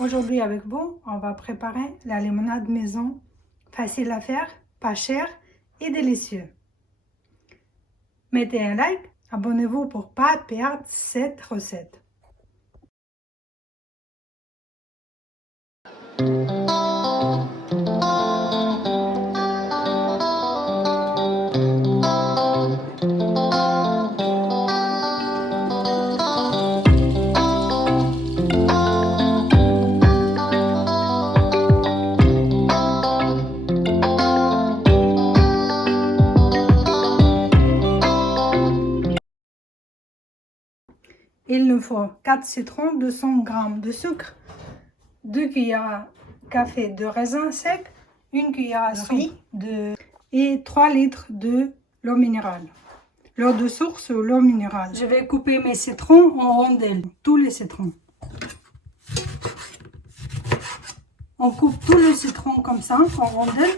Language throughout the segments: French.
Aujourd'hui avec vous, on va préparer la limonade maison, facile à faire, pas cher et délicieux. Mettez un like, abonnez-vous pour ne pas perdre cette recette. Il nous faut 4 citrons, 200 g de sucre, 2 cuillères café de raisin sec, 1 cuillère à soupe et 3 litres de l'eau minérale. L'eau de source ou l'eau minérale. Je vais couper mes citrons en rondelles, tous les citrons. On coupe tous les citrons comme ça, en rondelles.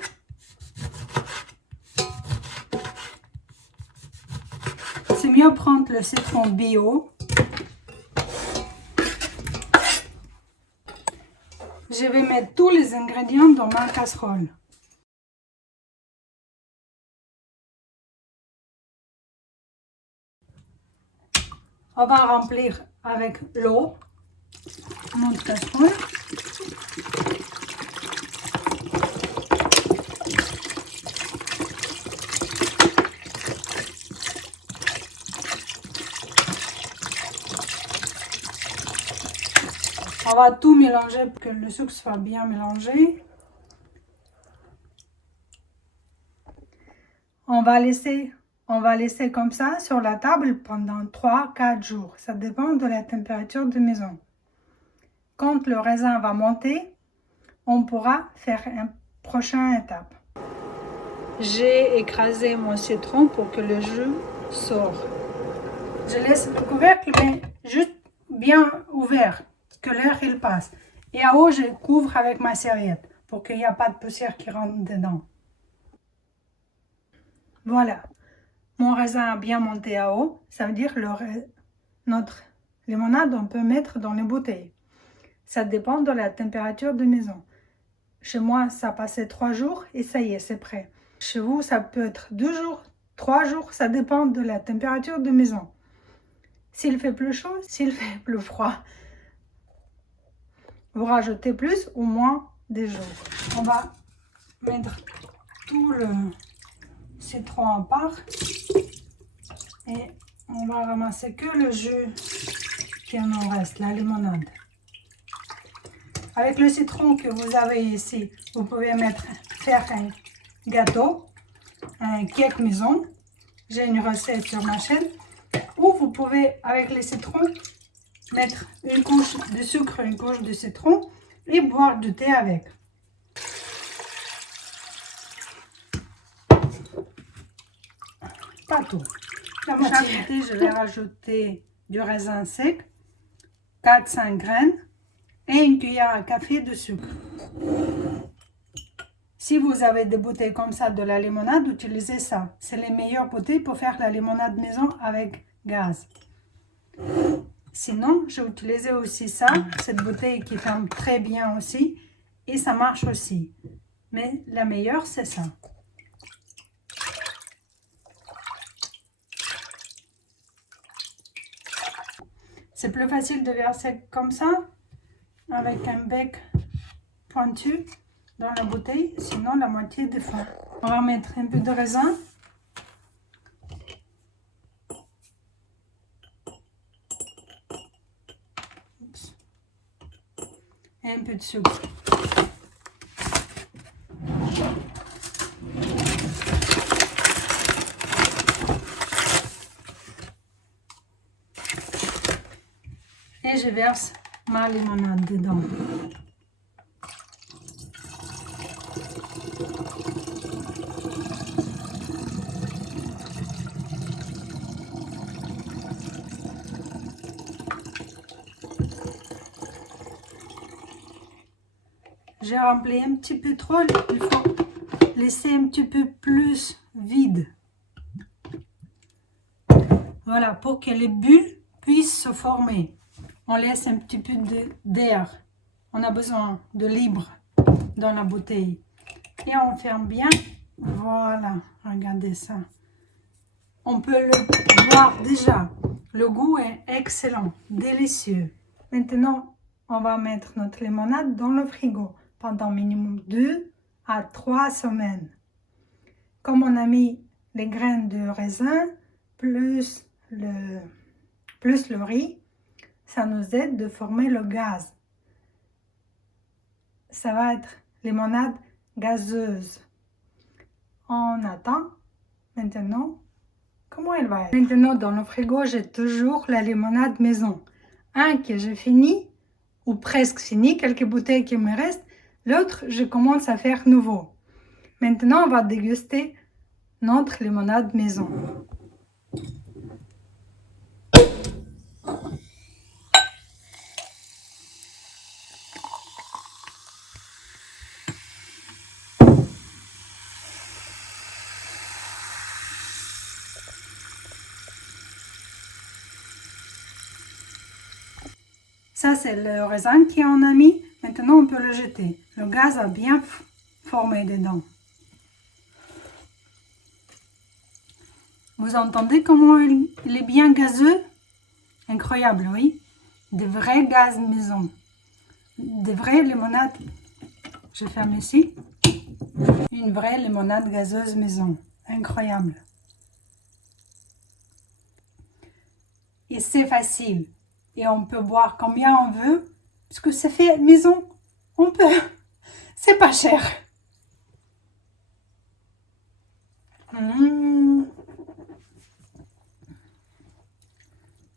C'est mieux prendre le citron bio. Je vais mettre tous les ingrédients dans ma casserole. On va remplir avec l'eau notre casserole. On va tout mélanger pour que le sucre soit bien mélangé. On va laisser comme ça sur la table pendant 3-4 jours. Ça dépend de la température de maison. Quand le raisin va monter, on pourra faire une prochaine étape. J'ai écrasé mon citron pour que le jus sorte. Je laisse le couvercle, mais juste bien ouvert, que l'air il passe. Et à haut, je couvre avec ma serviette pour qu'il n'y ait pas de poussière qui rentre dedans. Voilà, mon raisin a bien monté à haut, ça veut dire notre limonade on peut mettre dans les bouteilles. Ça dépend de la température de maison. Chez moi, ça passait 3 jours et ça y est, c'est prêt. Chez vous, ça peut être 2 jours, 3 jours, ça dépend de la température de maison. S'il fait plus chaud, s'il fait plus froid, vous rajoutez plus ou moins des jours. On va mettre tout le citron à part et on va ramasser que le jus qui en reste, la limonade. Avec le citron que vous avez ici, vous pouvez faire un gâteau, un cake maison. J'ai une recette sur ma chaîne. Ou vous pouvez, avec les citrons, mettre une couche de sucre, une couche de citron et boire du thé avec. Pas tout. La moitié, je vais rajouter du raisin sec, 4-5 graines et une cuillère à café de sucre. Si vous avez des bouteilles comme ça de la limonade, utilisez ça. C'est les meilleures bouteilles pour faire la limonade maison avec gaz. Sinon, j'ai utilisé aussi ça, cette bouteille qui ferme très bien aussi et ça marche aussi. Mais la meilleure, c'est ça. C'est plus facile de verser comme ça, avec un bec pointu dans la bouteille, sinon la moitié des fois. On va mettre un peu de raisin. Oups. Et un peu de sucre. Et je verse ma limonade dedans. J'ai rempli un petit peu trop, il faut laisser un petit peu plus vide. Voilà, pour que les bulles puissent se former. On laisse un petit peu d'air on a besoin de libre dans la bouteille. Et on ferme bien. Voilà, regardez ça. On peut le voir déjà. Le goût est excellent, délicieux. Maintenant, on va mettre notre limonade dans le frigo pendant minimum 2 à 3 semaines. Comme on a mis les graines de raisin plus le riz, ça nous aide de former le gaz. Ça va être limonade gazeuse. On attend maintenant comment elle va être. Maintenant dans le frigo, j'ai toujours la limonade maison. Un que j'ai fini ou presque fini, quelques bouteilles qui me restent. L'autre, je commence à faire nouveau. Maintenant, on va déguster notre limonade maison. Ça, c'est le raisin qu'on a mis. Maintenant, on peut le jeter. Le gaz a bien formé dedans. Vous entendez comment il est bien gazeux? Incroyable, oui. Des vrais gaz maison. Des vraies limonades. Je ferme ici. Une vraie limonade gazeuse maison. Incroyable. Et c'est facile. Et on peut boire combien on veut. Parce que c'est fait maison. On peut. C'est pas cher.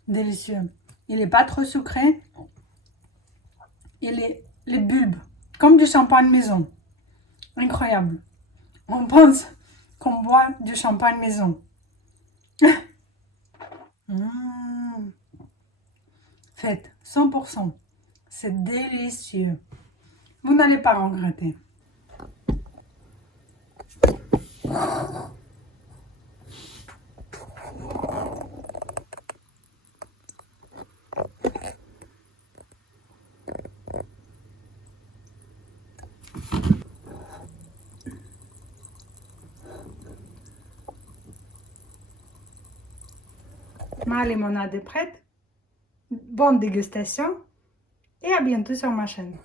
Délicieux. Il n'est pas trop sucré. Il est les bulbes. Comme du champagne maison. Incroyable. On pense qu'on boit du champagne maison. Faites 100%. C'est délicieux. Vous n'allez pas regretter. Ma limonade est prête. Bonne dégustation et à bientôt sur ma chaîne.